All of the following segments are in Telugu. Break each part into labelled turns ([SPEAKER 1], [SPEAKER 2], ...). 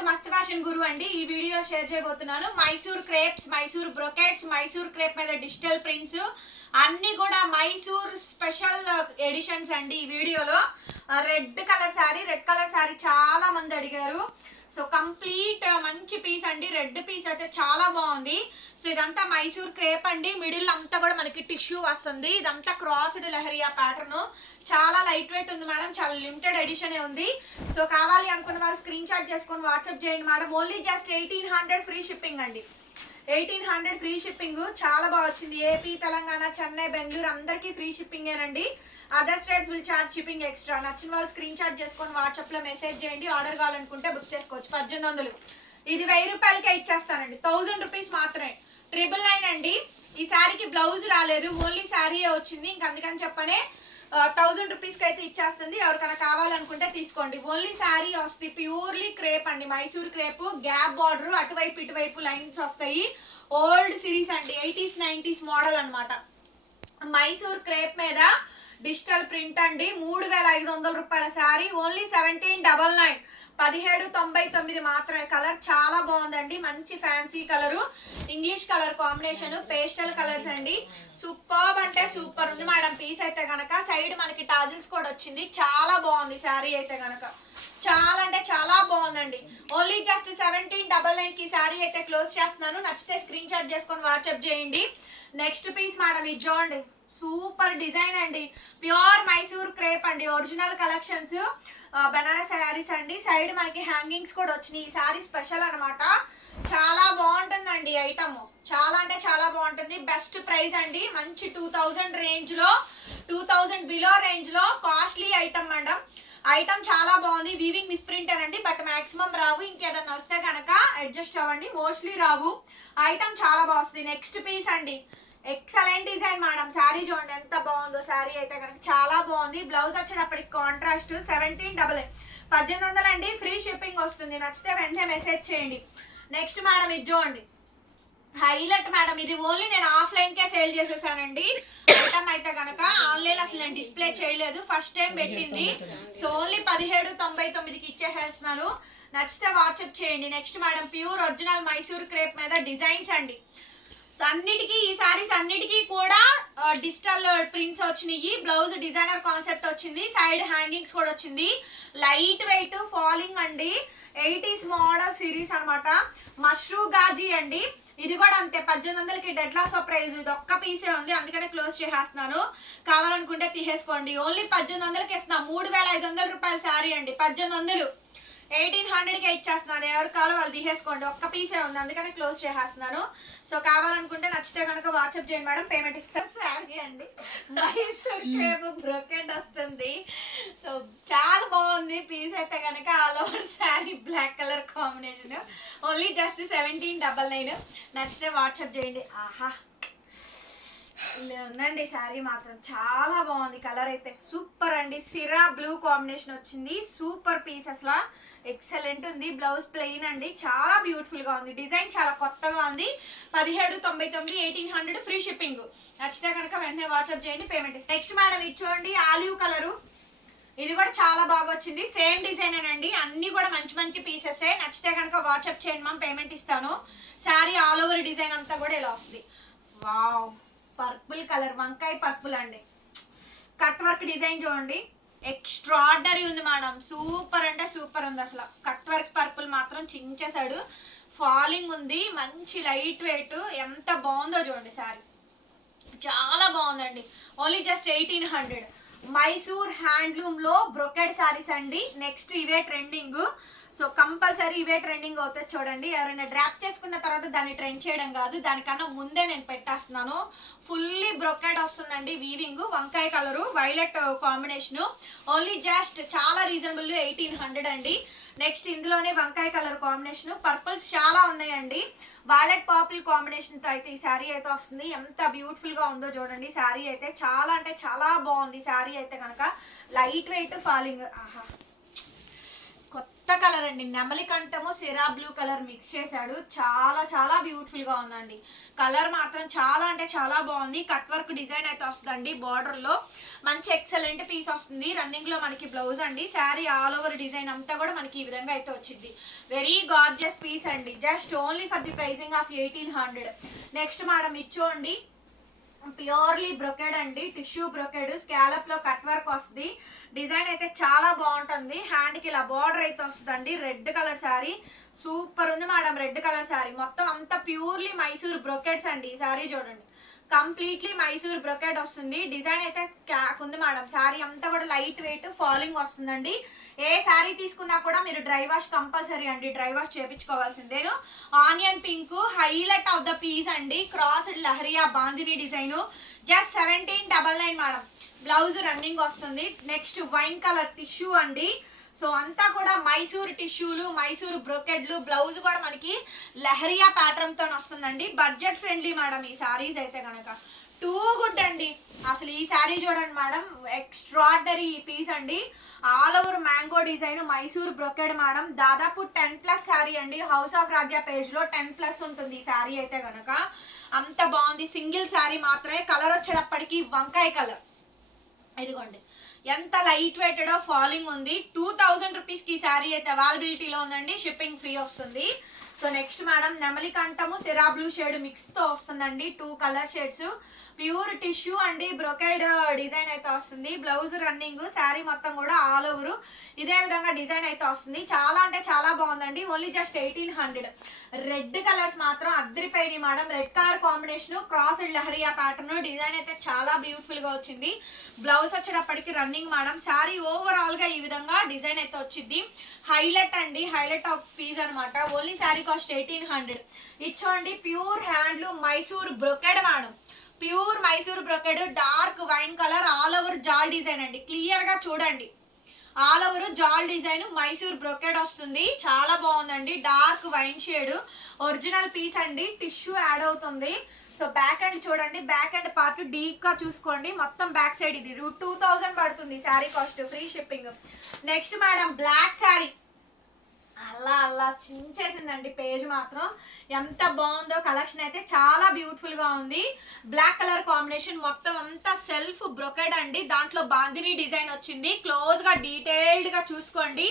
[SPEAKER 1] టు మస్త్ ఫ్యాషన్ గురు అండి. ఈ వీడియో షేర్ చేయబోతున్నాను. Mysore crepes Mysore brocades Mysore crepe మీద డిజిటల్ ప్రింట్స్ అన్ని కూడా మైసూర్ స్పెషల్ ఎడిషన్స్ అండి ఈ వీడియోలో. Red colour sari red colour sari చాలా మంది అడిగారు. సో కంప్లీట్ మంచి పీస్ అండి. రెడ్ పీస్ అయితే చాలా బాగుంది. సో ఇదంతా మైసూర్ క్రేప్ అండి. మిడిల్ అంతా కూడా మనకి టిష్యూ వస్తుంది. ఇదంతా క్రాస్డ్ లహరియా ప్యాటర్న్. చాలా లైట్ వెయిట్ ఉంది మేడం. చాలా లిమిటెడ్ ఎడిషన్ ఉంది. సో కావాలి అనుకున్న వారు స్క్రీన్ షాట్ చేసుకొని వాట్సాప్ చేయండి madam. Only just eighteen hundred free shipping అండి. Eighteen hundred free shipping. చాలా బాగా వచ్చింది. ఏపీ తెలంగాణ చెన్నై బెంగళూరు అందరికీ free షిప్పింగేనండి. Other states will charge shipping extra నచ్చిన వాళ్ళు స్క్రీన్ షాట్ చేసుకొని వాట్సాప్లో మెసేజ్ చేయండి. ఆర్డర్ కావాలనుకుంటే బుక్ చేసుకోవచ్చు. పద్దెనిమిది వందలు. ఇది వెయ్యి రూపాయలకే ఇచ్చేస్తానండి. థౌజండ్ రూపీస్ మాత్రమే. ట్రిపుల్ నైన్ అండి. ఈ శారీకి బ్లౌజ్ రాలేదు. ఓన్లీ శారీ వచ్చింది. ఇంక అందుకని చెప్పనే థౌజండ్ రూపీస్కి అయితే ఇచ్చేస్తుంది. ఎవరికైనా కావాలనుకుంటే తీసుకోండి. ఓన్లీ శారీ వస్తుంది. ప్యూర్లీ క్రేప్ అండి. మైసూర్ క్రేప్ గ్యాప్ బార్డర్ అటువైపు ఇటువైపు లైన్స్ వస్తాయి. ఓల్డ్ సిరీస్ అండి. ఎయిటీస్ నైంటీస్ మోడల్ అనమాట మైసూర్ క్రేప్ మీద డిజిటల్ ప్రింట్ అండి. మూడు వేల ఐదు వందల రూపాయల sari. Only seventeen double nine. పదిహేడు తొంభై తొమ్మిది మాత్రమే. కలర్ చాలా బాగుందండి. మంచి fancy colour. English colour combination. Pastel colours అండి. సూపర్ అంటే సూపర్ ఉంది మేడం. పీస్ అయితే కనుక సైడ్ మనకి టాజిల్స్ కూడా వచ్చింది. చాలా బాగుంది శారీ అయితే కనుక చాలా అంటే చాలా బాగుందండి. ఓన్లీ జస్ట్ సెవెంటీన్ డబల్ నైన్కి శారీ అయితే క్లోజ్ చేస్తున్నాను. నచ్చితే స్క్రీన్ షాట్ చేసుకొని వాట్సాప్ చేయండి. నెక్స్ట్ పీస్ మేడం ఇది చూడండి. సూపర్ డిజైన్ అండి. ప్యూర్ మైసూర్ క్రేప్ అండి. ఒరిజినల్ కలెక్షన్స్ బనారస్ శారీస్ అండి. సైడ్ మనకి హ్యాంగింగ్స్ కూడా వచ్చినాయి. ఈ శారీ స్పెషల్ అనమాట చాలా బాగుంటుందండి ఐటమ్ చాలా అంటే చాలా బాగుంటుంది. బెస్ట్ ప్రైస్ అండి. మంచి టూ థౌజండ్ రేంజ్లో టూ థౌజండ్ బిలో రేంజ్లో కాస్ట్లీ ఐటమ్ మేడం. ఐటమ్ చాలా బాగుంది. వీవింగ్ మిస్ప్రింట్ అండి. బట్ మాక్సిమం రావు. ఇంకేదన్నా వస్తే కనుక అడ్జస్ట్ అవ్వండి. మోస్ట్లీ రావు. ఐటమ్ చాలా బాగుంది నెక్స్ట్ పీస్ అండి. ఎక్సలెంట్ డిజైన్ మేడం శారీ చూడండి ఎంత బాగుందో శారీ అయితే కనుక చాలా బాగుంది. బ్లౌజ్ వచ్చేటప్పటికి కాంట్రాస్ట్ సెవెంటీన్ డబల్ పద్దెనిమిది వందలు అండి. ఫ్రీ షిప్పింగ్ వస్తుంది. నచ్చితే వెంటనే మెసేజ్ చేయండి. నెక్స్ట్ మేడం ఇది చూడండి. హైలైట్ మేడం ఇది ఓన్లీ నేను ఆఫ్లైన్ కే సేల్ చేసేసానండి. ఐటమ్ అయితే కనుక ఆన్లైన్ అసలు నేను డిస్ప్లే చేయలేదు. ఫస్ట్ టైం పెట్టింది. సో ఓన్లీ పదిహేడు తొంభై తొమ్మిదికి ఇచ్చేసేస్తున్నారు. నచ్చితే వాట్సాప్ చేయండి. Next madam pure original Mysore crepe మీద డిజైన్స్ అండి. అన్నిటికీ ఈ సారీస్ అన్నిటికీ కూడా డిజిటల్ ప్రింట్స్ వచ్చినాయి. బ్లౌజ్ డిజైనర్ కాన్సెప్ట్ వచ్చింది. సైడ్ హ్యాంగింగ్స్ కూడా వచ్చింది. లైట్ వెయిట్ ఫాలింగ్ అండి. ఎయిటీస్ మోడల్ సిరీస్ అనమాట మష్రూ గాజీ అండి. ఇది కూడా అంతే పద్దెనిమిది వందలకి డెడ్ లాస్ ప్రైస్. ఇది ఒక్క పీసే ఉంది. అందుకనే క్లోజ్ చేసేస్తున్నాను. కావాలనుకుంటే తీసేసుకోండి. ఓన్లీ పద్దెనిమిది వందలకి ఇస్తున్నా. మూడు వేల ఐదు వందల రూపాయల శారీ అండి. పద్దెనిమిది వందలు. ఎయిటీన్ హండ్రెడ్కి ఇచ్చేస్తున్నాను. ఎవరు కావాలో వాళ్ళు తీసేసుకోండి. ఒక్క పీసే ఉంది. అందుకని క్లోజ్ చేసేస్తున్నాను. సో కావాలనుకుంటే నచ్చితే కనుక వాట్సాప్ చేయండి మేడం. పేమెంట్ ఇస్తాను శారీ అండి. మైసూర్ క్రేప్ బ్రోకెట్ వస్తుంది. సో చాలా బాగుంది. పీస్ అయితే కనుక all over sari black colour combination. Only just seventeen double nine. నచ్చితే వాట్సాప్ చేయండి. ఆహా. ఉందండి. శారీ మాత్రం చాలా బాగుంది. కలర్ అయితే సూపర్ అండి. సిరా బ్లూ కాంబినేషన్ వచ్చింది. సూపర్ పీస్ అసలు ఎక్సలెంట్ ఉంది. బ్లౌజ్ ప్లెయిన్ అండి. చాలా బ్యూటిఫుల్గా ఉంది. డిజైన్ చాలా కొత్తగా ఉంది. పదిహేడు తొంభై తొమ్మిది ఎయిటీన్ హండ్రెడ్ ఫ్రీ షిప్పింగ్ నచ్చితే కనుక వెంటనే వాట్సాప్ చేయండి పేమెంట్ నెక్స్ట్ మేడం ఇది చూడండి ఆలివ్ కలరు ఇది కూడా చాలా బాగా వచ్చింది. సేమ్ డిజైన్ అండి అన్ని కూడా మంచి మంచి పీసెస్ నచ్చితే కనుక వాట్సాప్ చేయండి మనం పేమెంట్ ఇస్తాను. శారీ ఆల్ ఓవర్ డిజైన్ అంతా కూడా ఇలా వస్తుంది. వావ్ పర్పుల్ కలర్ వంకాయ పర్పుల్ అండి. కట్ వర్క్ డిజైన్ చూడండి. ఎక్స్ట్రాడినరీ ఉంది మేడం సూపర్ అంటే సూపర్ ఉంది అసలు. కట్ వర్క్ పర్పుల్ మాత్రం చించేశాడు. ఫాలింగ్ ఉంది. మంచి లైట్ వెయిట్ ఎంత బాగుందో చూడండి శారీ చాలా బాగుందండి. Only just eighteen hundred Mysore హ్యాండ్లూమ్లో brocade saris అండి. నెక్స్ట్ ఇవే ట్రెండింగ్ సో కంపల్సరీ ఇవే ట్రెండింగ్ అవుతుంది చూడండి. ఎవరైనా డ్రాప్ చేసుకున్న తర్వాత దాన్ని ట్రెండ్ చేయడం కాదు. దానికన్నా ముందే నేను పెట్టేస్తున్నాను. ఫుల్లీ బ్రొకెడ్ వస్తుందండి. వీవింగ్ వంకాయ colour violet combination only just చాలా రీజనబుల్ ఎయిటీన్ హండ్రెడ్ అండి. నెక్స్ట్ ఇందులోనే వంకాయ కలర్ కాంబినేషన్ పర్పుల్స్ చాలా ఉన్నాయండి. వాలెట్ పర్పుల్ కాంబినేషన్తో అయితే ఈ శారీ అయితే వస్తుంది. ఎంత బ్యూటిఫుల్గా ఉందో చూడండి. శారీ అయితే చాలా అంటే చాలా బాగుంది. శారీ అయితే కనుక లైట్ వెయిట్ ఫాలింగ్ ఆహా. కొత్త కలర్ అండి. నెమలి కంఠము సిరా బ్లూ కలర్ మిక్స్ చేశాడు. చాలా చాలా బ్యూటిఫుల్గా ఉందండి. కలర్ మాత్రం చాలా అంటే చాలా బాగుంది. కట్ వర్క్ డిజైన్ అయితే వస్తుందండి బార్డర్లో. మంచి ఎక్సలెంట్ పీస్ వస్తుంది. రన్నింగ్లో మనకి బ్లౌజ్ అండి. శారీ ఆల్ ఓవర్ డిజైన్ అంతా కూడా మనకి ఈ విధంగా అయితే వచ్చింది. వెరీ గార్జియస్ పీస్ అండి. Just only for the pricing of eighteen hundred next madam ఇచ్చోండి purely brocade అండి టిష్యూ బ్రొకెడ్ స్కాలప్లో కట్ వర్క్ వస్తుంది. డిజైన్ అయితే చాలా బాగుంటుంది. హ్యాండ్కి ఇలా బార్డర్ అయితే వస్తుందండి. Red colour sari. సూపర్ ఉంది మేడం రెడ్ కలర్ శారీ. మొత్తం అంతా ప్యూర్లీ మైసూర్ బ్రొకెట్స్ అండి ఈ శారీ చూడండి. కంప్లీట్లీ మైసూర్ బ్రొకెట్ వస్తుంది. డిజైన్ అయితే క్యాక్ ఉంది మేడం. శారీ అంతా కూడా లైట్ వెయిట్ ఫాలింగ్ వస్తుందండి. ఏ శారీ తీసుకున్నా కూడా మీరు డ్రై వాష్ కంపల్సరీ అండి. Dry wash చేపించుకోవాల్సిందే. Onion pink highlight of the piece అండి. Crossed lahariya bandhani design. Just seventeen double nine madam. Blouse running వస్తుంది. నెక్స్ట్ వైన్ కలర్ టిష్యూ అండి. సో అంతా కూడా మైసూర్ టిష్యూలు మైసూర్ బ్రొకెడ్లు బ్లౌజ్ కూడా మనకి లహరియా ప్యాటర్న్తో వస్తుందండి. బడ్జెట్ ఫ్రెండ్లీ మేడం ఈ సారీస్ అయితే కనుక టూ గుడ్ అండి. అసలు ఈ శారీ చూడండి మేడం ఎక్స్ట్రాడనరీ పీస్ అండి. All over mango design Mysore brocade madam దాదాపు టెన్ ప్లస్ శారీ అండి. హౌస్ ఆఫ్ రాధ్యా పేజ్లో టెన్ ప్లస్ ఉంటుంది ఈ శారీ అయితే కనుక అంత బాగుంది. సింగిల్ శారీ మాత్రమే. కలర్ వచ్చేటప్పటికి వంకాయ కలర్ ఇదిగోండి. ఎంత లైట్ వెయిటెడో ఫాలింగ్ ఉంది? టూ థౌజండ్ రూపీస్కి ఈ శారీ అయితే అవైలబిలిటీలో ఉందండి. షిప్పింగ్ ఫ్రీ వస్తుంది. సో నెక్స్ట్ మేడం నెమలికంఠము సిరా బ్లూ షేడ్ మిక్స్తో వస్తుందండి two colour shades. Pure tissue అండి బ్రొకెడ్ డిజైన్ అయితే వస్తుంది. బ్లౌజ్ రన్నింగ్ శారీ మొత్తం కూడా ఆల్ ఓవర్. ఇదే విధంగా డిజైన్ అయితే వస్తుంది. చాలా అంటే చాలా బాగుందండి. Only just eighteen hundred. Red colours మాత్రం అద్దరిపోయినాయి madam. Red colour combination cross lahariya pattern design అయితే చాలా బ్యూటిఫుల్గా వచ్చింది. బ్లౌజ్ వచ్చేటప్పటికి రన్నింగ్ మేడం. శారీ ఓవరాల్గా ఈ విధంగా డిజైన్ అయితే వచ్చింది. హైలైట్ అండి. హైలైట్ ఆఫ్ పీస్ అనమాట only sari cost eighteen hundred. ఇచ్చోండి pure handloom Mysore brocade madam. Pure Mysore brocade dark wine colour all over jaal design అండి. క్లియర్గా చూడండి. All over jaal design Mysore brocade వస్తుంది. చాలా బాగుందండి. Dark wine shade. Original piece అండి. టిష్యూ యాడ్ అవుతుంది. సో బ్యాక్ అండ్ చూడండి. బ్యాక్ అండ్ పార్ట్ డీప్గా చూసుకోండి. మొత్తం బ్యాక్ సైడ్ ఇది. టూ థౌజండ్ పడుతుంది sari cost free shipping. Next madam black sari. అలా అలా చించేసిందండి పేజ్ మాత్రం. ఎంత బాగుందో కలెక్షన్ అయితే చాలా బ్యూటిఫుల్గా ఉంది. బ్లాక్ కలర్ కాంబినేషన్ మొత్తం అంతా సెల్ఫ్ బ్రొకెడ్ అండి. దాంట్లో బాందిని డిజైన్ వచ్చింది. క్లోజ్గా డీటెయిల్డ్గా చూసుకోండి.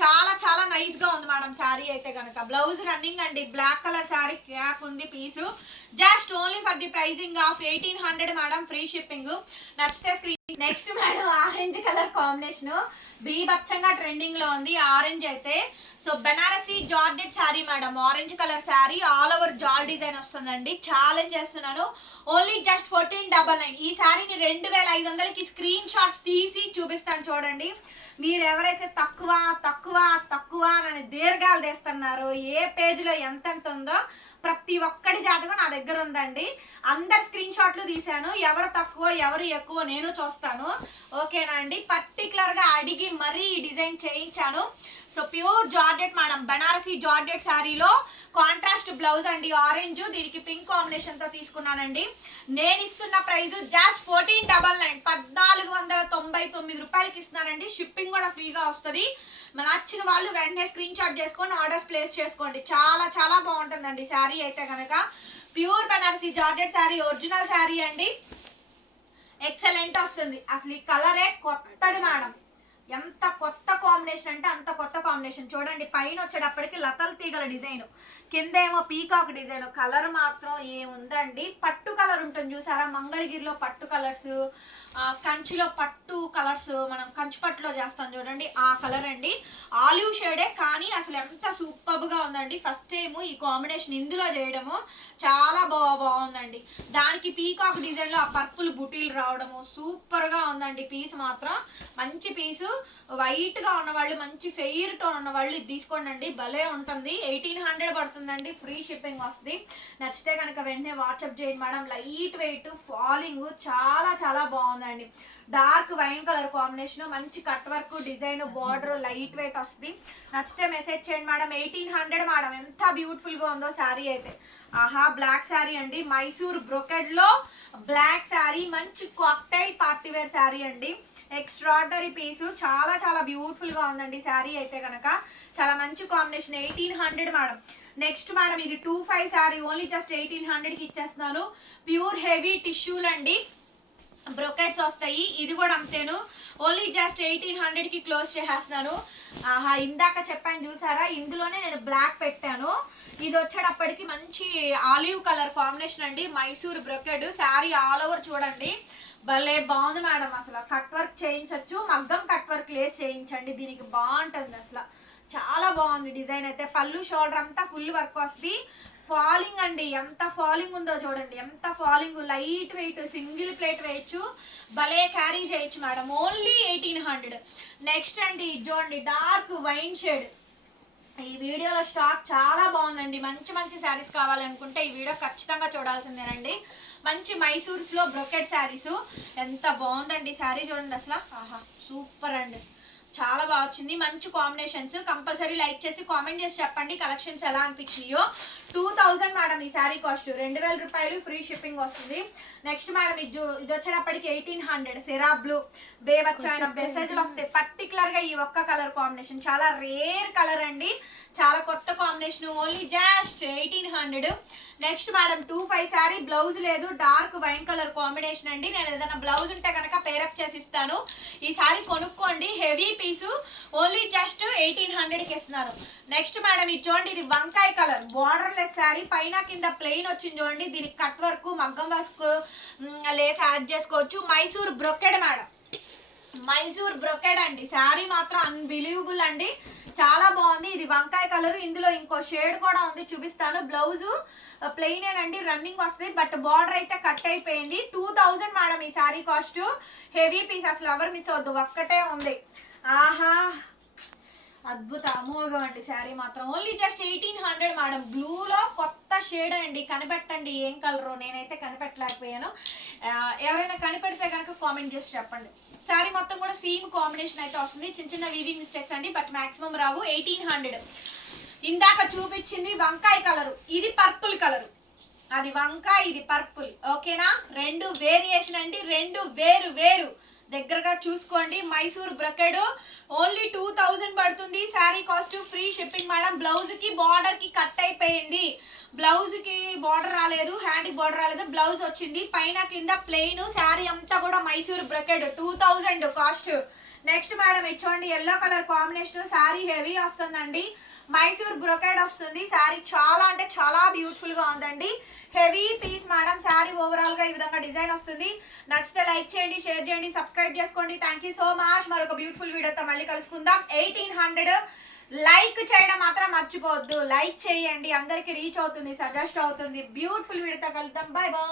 [SPEAKER 1] చాలా చాలా నైస్గా ఉంది మేడం శారీ అయితే కనుక బ్లౌజ్ రన్నింగ్ అండి. బ్లాక్ కలర్ శారీ క్యాక్ ఉంది piece just only for the pricing of eighteen hundred madam free shipping నచ్చితే screen next madam orange colour combination బీభత్సంగా ట్రెండింగ్లో ఉంది ఆరెంజ్ అయితే. So Banarasi georgette sari madam orange colour sari. All over jaal design వస్తుందండి. ఛాలెంజ్ చేస్తున్నాను. Only just fourteen double nine ఈ శారీని రెండు వేల ఐదు వందలకి స్క్రీన్ షాట్స్ తీసి చూపిస్తాను చూడండి. మీరెవరైతే తక్కువ తక్కువ తక్కువ అని దీర్ఘాలు తీస్తున్నారో ఏ పేజీలో ఎంతెంత ఉందో ప్రతి ఒక్కటి జాతకం నా దగ్గర ఉందండి. అందరు స్క్రీన్ షాట్లు తీశాను. ఎవరు తక్కువ ఎవరు ఎక్కువ నేను చూస్తాను. ఓకేనా అండి? పర్టికులర్గా అడిగి మరీ ఈ డిజైన్ చేయించాను. So pure georgette madam Banarasi georgette శారీలో కాంట్రాస్ట్ బ్లౌజ్ అండి ఆరెంజ్. దీనికి పింక్ కాంబినేషన్తో తీసుకున్నానండి. నేను ఇస్తున్న price just fourteen double nine. పద్నాలుగు వందల తొంభై తొమ్మిది రూపాయలకి ఇస్తున్నానండి. షిప్పింగ్ కూడా ఫ్రీగా వస్తుంది. మన నచ్చిన వాళ్ళు వెంటనే స్క్రీన్ షాట్ చేసుకొని ఆర్డర్స్ ప్లేస్ చేసుకోండి. చాలా చాలా బాగుంటుందండి శారీ అయితే కనుక pure Banarasi georgette sari original sari అండి. ఎక్సలెంట్ వస్తుంది. అసలు ఈ కలరే కొత్తది మేడం. ఎంత కొత్త కాంబినేషన్ అంటే అంత కొత్త కాంబినేషన్ చూడండి పైన వచ్చేటప్పటికి లతల తీగల డిజైన్. కింద ఏమో పీకాక్ డిజైన్. కలర్ మాత్రం ఏముందండి? పట్టు కలర్ ఉంటుంది చూసారా? మంగళగిరిలో పట్టు కలర్స్ కంచిలో పట్టు కలర్స్ మనం కంచి పట్టులో చేస్తాం చూడండి. ఆ కలర్ అండి. ఆలివ్ షేడే కానీ అసలు ఎంత సూపర్ ఉందండి. ఫస్ట్ టైం ఈ కాంబినేషన్ ఇందులో చేయడము చాలా బాగా బాగుందండి. దానికి పీకాక్ డిజైన్లో ఆ పర్పుల్ బుటీలు రావడము సూపర్గా ఉందండి. పీస్ మాత్రం మంచి పీసు వైట్గా ఉన్న వాళ్ళు మంచి ఫెయిర్ టోన్ ఉన్న వాళ్ళు ఇది తీసుకోండి భలే ఉంటుంది. ఎయిటీన్ హండ్రెడ్ పడుతుందండి. ఫ్రీ షిప్పింగ్ వస్తుంది. నచ్చితే కనుక వెంటనే వాట్సాప్ చేయండి మేడం. లైట్ వెయిట్ ఫాలింగ్ చాలా చాలా బాగుందండి. డార్క్ వైన్ కలర్ కాంబినేషన్ మంచి cut work design border light weight వస్తుంది. నచ్చితే మెసేజ్ చేయండి మేడం. Eighteen hundred madam. ఎంత బ్యూటిఫుల్గా ఉందో శారీ అయితే. ఆహా బ్లాక్ శారీ అండి. మైసూర్ బ్రొకెడ్లో బ్లాక్ శారీ మంచి కాక్టైల్ పార్టీవేర్ శారీ అండి. ఎక్స్ట్రాడనరీ పీస్ చాలా చాలా బ్యూటిఫుల్గా ఉందండి శారీ అయితే కనుక చాలా మంచి combination eighteen hundred madam next madam ఇది two five sari. Only just eighteen హండ్రెడ్కి ఇచ్చేస్తున్నాను. ప్యూర్ హెవీ టిష్యూలు అండి బ్రొకెట్స్ వస్తాయి. ఇది కూడా అంతేను. ఓన్లీ జస్ట్ ఎయిటీన్ హండ్రెడ్కి క్లోజ్ చేసేస్తున్నాను. ఆహా ఇందాక చెప్పాను చూసారా? ఇందులోనే నేను బ్లాక్ పెట్టాను. ఇది వచ్చేటప్పటికి మంచి ఆలివ్ కలర్ కాంబినేషన్ అండి. Mysore brocade. Sari all over చూడండి. భలే బాగుంది మేడం అసలు. కట్ వర్క్ చేయించవచ్చు మగ్గం కట్ వర్క్ లేస్ చేయించండి. దీనికి బాగుంటుంది అసలు. చాలా బాగుంది డిజైన్ అయితే. పళ్ళు షోల్డర్ అంతా ఫుల్ వర్క్ వస్తుంది. ఫాలింగ్ అండి ఎంత ఫాలింగ్ ఉందో చూడండి ఎంత falling. Light weight single pleat వేయచ్చు భలే క్యారీ చేయొచ్చు madam. Only eighteen hundred. Next అండి చూడండి డార్క్ వైన్ షేడ్. ఈ వీడియోలో స్టాక్ చాలా బాగుందండి. మంచి మంచి శారీస్ కావాలనుకుంటే ఈ వీడియో ఖచ్చితంగా చూడాల్సిందేనండి. మంచి మైసూర్స్లో బ్రొకెట్ శారీస్. ఎంత బాగుందండి శారీ చూడండి అసలు. ఆహా సూపర్ అండి. చాలా బాగా వచ్చింది. మంచి కాంబినేషన్స్. కంపల్సరీ లైక్ చేసి కామెంట్ చేసి చెప్పండి. కలెక్షన్స్ ఎలా అనిపించినాయో. టూ థౌజండ్ మేడం ఈ శారీ కాస్ట్. రెండు వేల రూపాయలు ఫ్రీ షిప్పింగ్ వస్తుంది. నెక్స్ట్ మేడం ఇది ఇది వచ్చేటప్పటికి ఎయిటీన్ హండ్రెడ్. సెరా బ్లూ బేబచ్చా అయిన మెసేజ్లు వస్తాయి పర్టికులర్గా ఈ ఒక్క కలర్ కాంబినేషన్. చాలా రేర్ కలర్ అండి. చాలా కొత్త combination. Only just eighteen hundred. Next madam two five sari blouse లేదు. డార్క్ వైన్ కలర్ కాంబినేషన్ అండి. నేను ఏదైనా బ్లౌజ్ ఉంటే కనుక పేరప్ చేసి ఇస్తాను. ఈ శారీ కొనుక్కోండి. Heavy piece. Only just eighteen హండ్రెడ్కి ఇస్తున్నాను. నెక్స్ట్ మేడం ఇది చూడండి ఇది వంకాయ కలర్. బార్డర్ లెస్ శారీ పైన కింద ప్లెయిన్ వచ్చింది చూడండి దీనికి కట్ వర్క్ మగ్గం వర్క్ లేస్ యాడ్ చేసుకోవచ్చు Mysore brocade madam Mysore brocade అండి శారీ మాత్రం అన్బిలీవబుల్ అండి చాలా బాగుంది ఇది వంకాయ కలర్ ఇందులో ఇంకో షేడ్ కూడా ఉంది చూపిస్తాను బ్లౌజ్ ప్లెయిన్ ఏనండి రన్నింగ్ వస్తుంది బట్ బార్డర్ అయితే కట్ అయిపోయింది టూ థౌజండ్ మేడం ఈ శారీ కాస్ట్ హెవీ పీస్ అసలు ఎవరు మిస్ అవద్దు ఒక్కటే ఉంది ఆహా అద్భుత అమోఘం అండి శారీ మాత్రం. Only just eighteen hundred madam బ్లూలో కొత్త షేడ్ అండి. కనిపెట్టండి ఏం కలరు నేనైతే కనిపెట్టలేకపోయాను. ఎవరైనా కనిపెడితే కనుక కామెంట్ చేసి చెప్పండి. శారీ మొత్తం కూడా సేమ్ కాంబినేషన్ అయితే వస్తుంది. చిన్న చిన్న వీవింగ్ మిస్టేక్స్ అండి బట్ మాక్సిమం రావు. ఎయిటీన్ హండ్రెడ్ ఇందాక చూపించింది వంకాయ కలరు ఇది పర్పుల్ కలరు అది వంకాయ ఇది పర్పుల్ ఓకేనా రెండు వేరియేషన్ అండి. రెండు వేరు వేరు. దగ్గరగా చూసుకోండి. Mysore brocade. Only two thousand పడుతుంది. Sari cost free shipping madam. బ్లౌజ్కి బార్డర్కి కట్ అయిపోయింది. బ్లౌజ్కి బార్డర్ రాలేదు. హ్యాండ్ బార్డర్ రాలేదు. బ్లౌజ్ వచ్చింది. పైన కింద ప్లెయిన్ శారీ అంతా కూడా Mysore brocade. Two thousand cost. Next madam ఇచ్చోండి yellow colour combination sari heavy వస్తుందండి. మైసూర్ బ్రొకెడ్ వస్తుంది. శారీ చాలా అంటే చాలా బ్యూటిఫుల్గా ఉందండి. హెవీ పీస్ మేడం శారీ ఓవరాల్గా ఈ విధంగా డిజైన్ వస్తుంది. నచ్చితే లైక్ చేయండి షేర్ చేయండి సబ్స్క్రైబ్ చేసుకోండి. థ్యాంక్ యూ సో మచ్ మరొక బ్యూటిఫుల్ వీడియోతో మళ్ళీ కలుసుకుందాం. ఎయిటీన్ హండ్రెడ్ లైక్ చేయడం మాత్రం మర్చిపోవద్దు. లైక్ చేయండి. అందరికీ రీచ్ అవుతుంది సజెస్ట్ అవుతుంది. బ్యూటిఫుల్ వీడియోతో కలుద్దాం. Bye bye